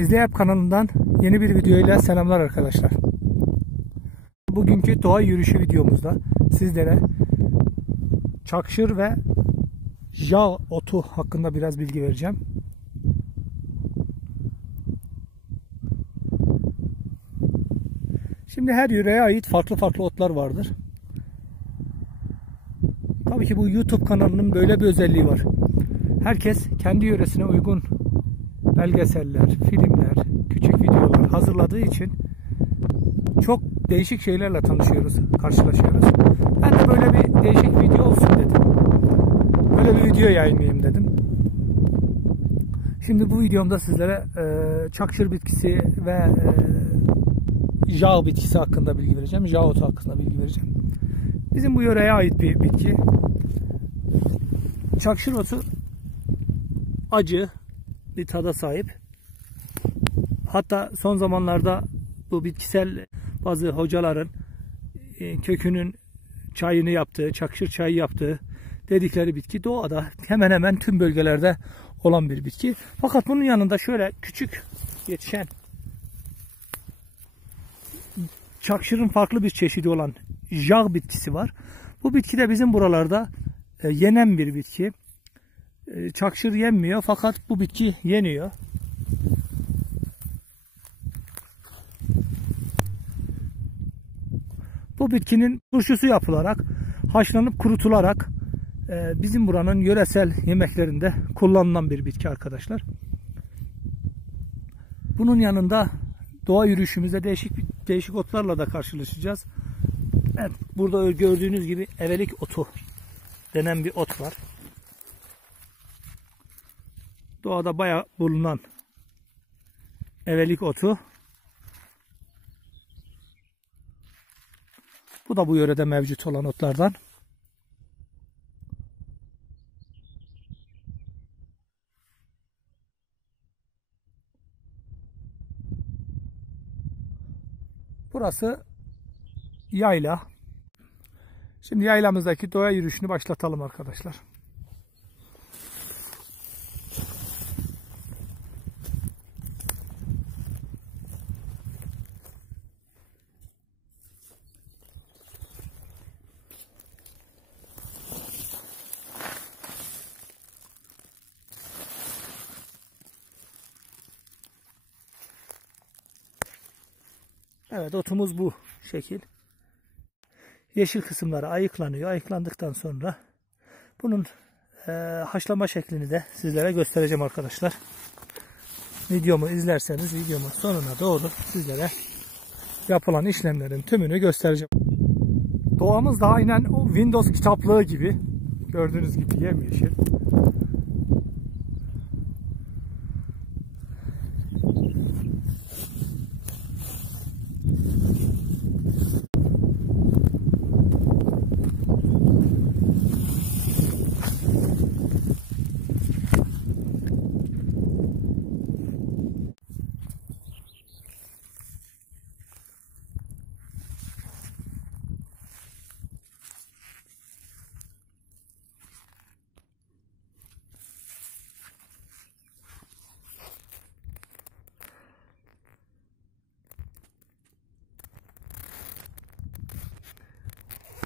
İzleyap kanalından yeni bir video ile selamlar arkadaşlar. Bugünkü doğa yürüyüşü videomuzda sizlere çakşır ve yağ otu hakkında biraz bilgi vereceğim. Şimdi her yöreye ait farklı otlar vardır. Tabii ki bu YouTube kanalının böyle bir özelliği var. Herkes kendi yöresine uygun belgeseller, filmler, küçük videolar hazırladığı için çok değişik şeylerle tanışıyoruz, karşılaşıyoruz. Ben de böyle bir değişik video olsun dedim. Böyle bir video yayınlayayım dedim. Şimdi bu videomda sizlere çakşır bitkisi ve yağ bitkisi hakkında bilgi vereceğim. Yağ otu hakkında bilgi vereceğim. Bizim bu yöreye ait bir bitki. Çakşır otu acı bir tada sahip. Hatta son zamanlarda bu bitkisel bazı hocaların kökünün çayını yaptığı, çakşır çayı yaptığı dedikleri bitki doğada hemen hemen tüm bölgelerde olan bir bitki. Fakat bunun yanında şöyle küçük yetişen çakşırın farklı bir çeşidi olan yağ bitkisi var. Bu bitki de bizim buralarda yenen bir bitki. Çakşır yenmiyor fakat bu bitki yeniyor. Bu bitkinin turşusu yapılarak, haşlanıp kurutularak bizim buranın yöresel yemeklerinde kullanılan bir bitki arkadaşlar. Bunun yanında doğa yürüyüşümüzde değişik otlarla da karşılaşacağız. Evet, burada gördüğünüz gibi evelik otu denen bir ot var. Doğada bayağı bulunan evelik otu. Bu da bu yörede mevcut olan otlardan. Burası yayla. Şimdi yaylamızdaki doğa yürüyüşünü başlatalım arkadaşlar. Evet, otumuz bu şekil. Yeşil kısımları ayıklanıyor. Ayıklandıktan sonra bunun haşlama şeklini de sizlere göstereceğim arkadaşlar. Videomu izlerseniz videomun sonuna doğru sizlere yapılan işlemlerin tümünü göstereceğim. Doğamız da aynen o Windows kitaplığı gibi. Gördüğünüz gibi yemyeşil.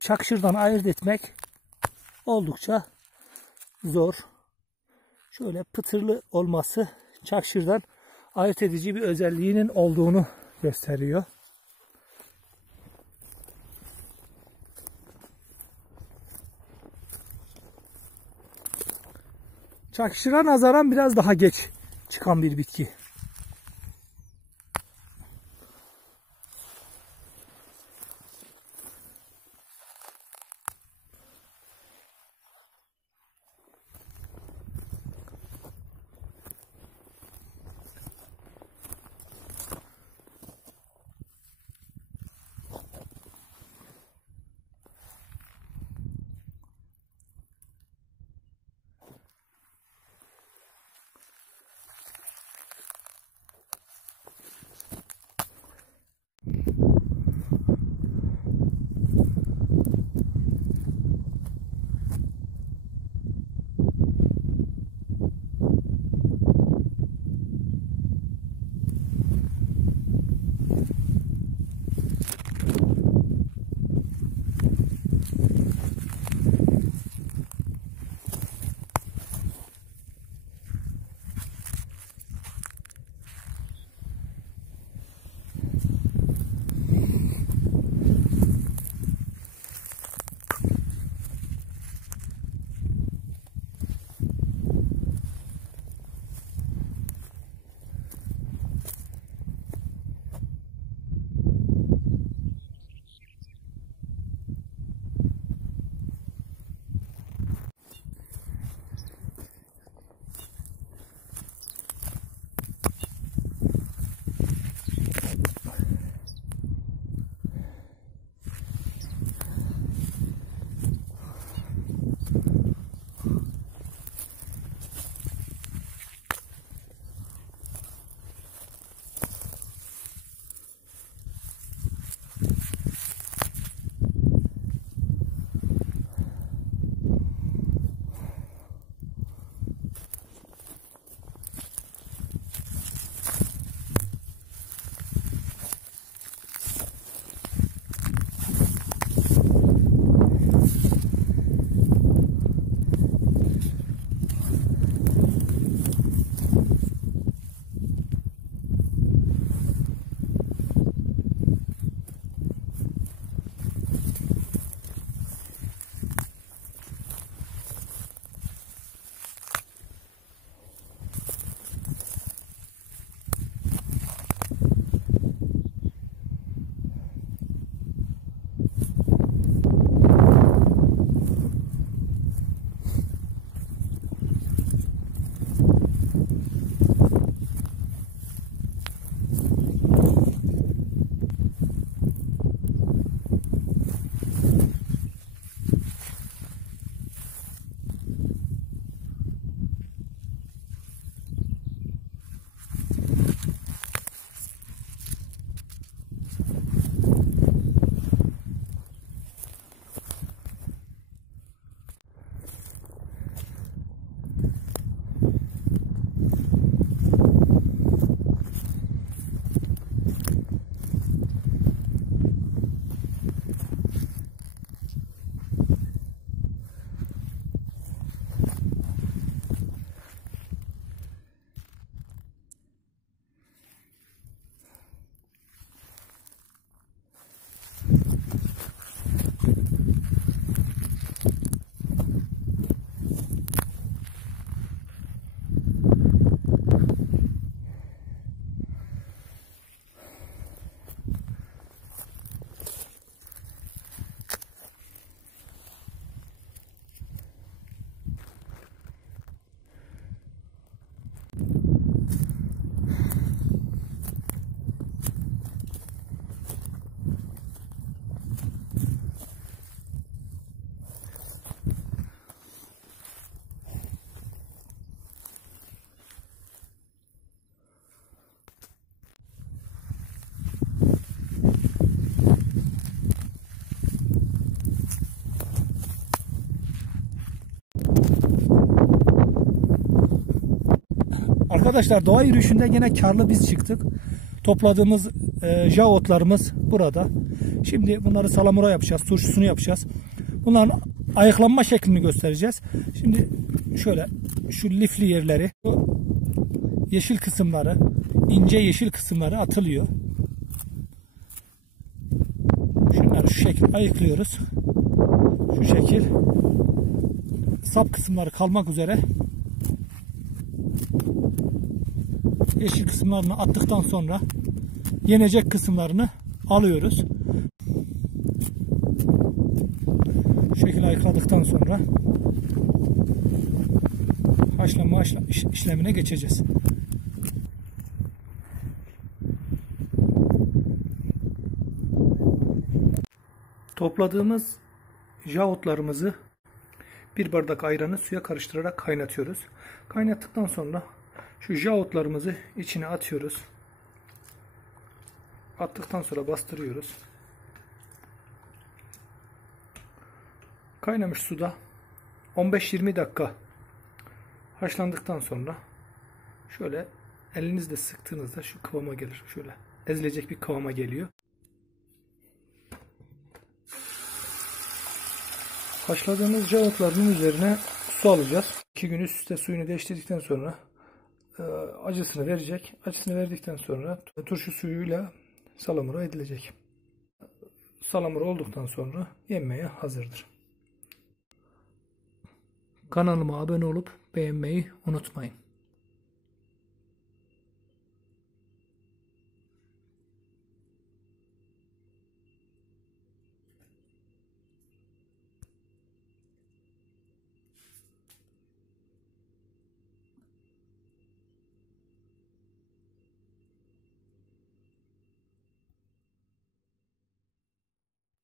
Çakşırdan ayırt etmek oldukça zor. Şöyle pıtırlı olması çakşırdan ayırt edici bir özelliğinin olduğunu gösteriyor. Çakşıra nazaran biraz daha geç çıkan bir bitki. Arkadaşlar doğa yürüyüşünde yine karlı biz çıktık. Topladığımız otlarımız burada. Şimdi bunları salamura yapacağız. Turşusunu yapacağız. Bunların ayıklanma şeklini göstereceğiz. Şimdi şöyle şu lifli yerleri, yeşil kısımları, ince yeşil kısımları atılıyor. Şunları şu şekil ayıklıyoruz. Şu şekil sap kısımları kalmak üzere yeşil kısımlarını attıktan sonra yenecek kısımlarını alıyoruz. Şu şekilde ayıkladıktan sonra haşlama işlemine geçeceğiz. Topladığımız otlarımızı bir bardak ayranı suya karıştırarak kaynatıyoruz. Kaynattıktan sonra şu otlarımızı içine atıyoruz. Attıktan sonra bastırıyoruz. Kaynamış suda 15-20 dakika haşlandıktan sonra şöyle elinizle sıktığınızda şu kıvama gelir. Şöyle ezilecek bir kıvama geliyor. Haşladığımız otlarının üzerine su alacağız. 2 gün üst üste suyunu değiştirdikten sonra acısını verecek. Acısını verdikten sonra turşu suyuyla salamura edilecek. Salamura olduktan sonra yenmeye hazırdır. Kanalıma abone olup beğenmeyi unutmayın.